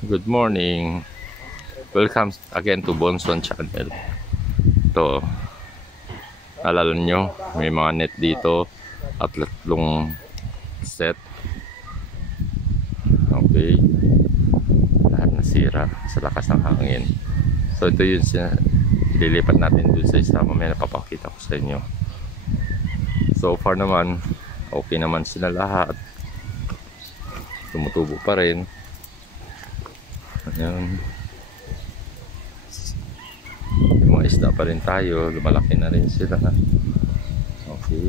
Good morning. Welcome again to Bonson Channel. Ito, alala nyo, may mga net dito at tatlong set. Okay. Lahat nasira sa lakas ng hangin. So ito yun lilipat natin dun sa isa. Mamaya napapakita ko sa inyo. So far naman, okay naman sila lahat. Tumutubo pa rin. Ayan. Yung mga isda pa rin tayo, lumalaki na rin sila. Okay.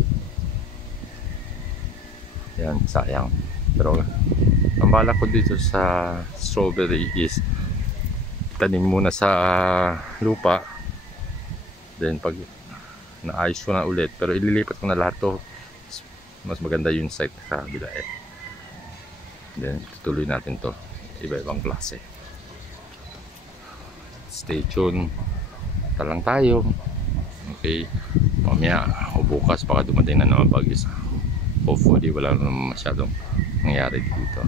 Yan, sayang. Pero ang balak ko dito sa strawberry is tanim muna sa lupa. Then pag naayos ko na ulit, pero ililipat ko na lahat to. Mas maganda yung site sa kabila eh. Then tutuloy natin to. Iba-ibang klase. Stay tuned. Talang tayo. Okay. Mamaya o bukas baka dumating na naman bagis. Hopefully wala naman masyadong nangyari dito.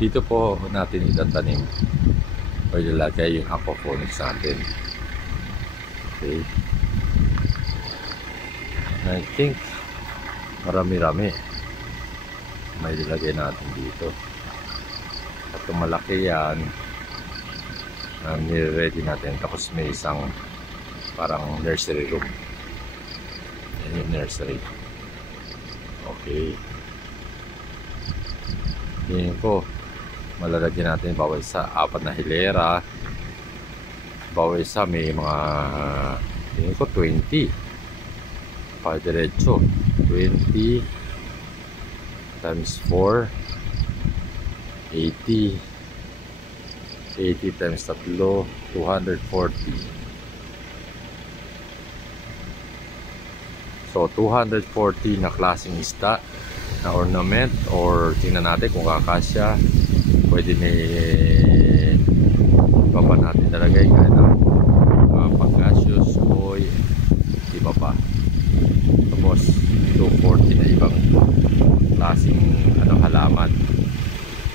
Dito po natin itatanim o ilalagay yung aquaponics natin. Okay. I think marami-rami may ilagay natin dito. At kung malaki yan, nire-ready natin. Tapos may isang parang nursery room. Yan yung nursery. Okay. Tingin ko malalagyan natin bawal sa 4 na hilera. Bawal sa may mga tingin ko 20 pa diretso. 20 times 4 80 times 3 240. So 240 na klaseng isda na ornament, or tingnan natin kung kakasya. Pwede may iba pa natin nalagay kahit ng pangasius, soy, iba pa. Tapos 240 na ibang klaseng halaman.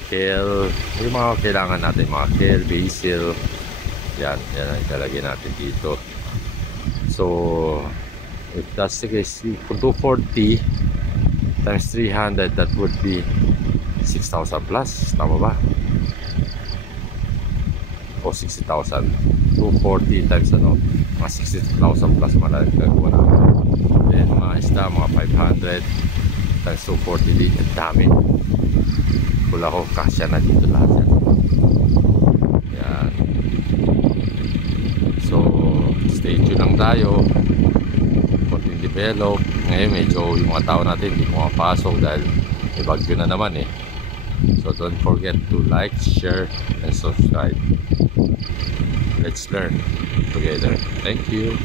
Kale, yung mga kailangan natin, mga kale, basil, yan ang ilalagay natin dito. So if that's the case, kung 240 times 300, that would be 6,000 plus, tama ba? O 60,000. 240 times mga 60,000 plus malalang gagawa natin. Then mga isda, mga 500 times 240, di ang dami. Wala ko kasya na dito lahat yan. Yan. So stay tuned lang tayo. Konting develop. Ngayon medyo yung mga tao natin hindi pumapasok dahil may bagyo na naman eh. So don't forget to like, share, and subscribe. Let's learn together. Thank you.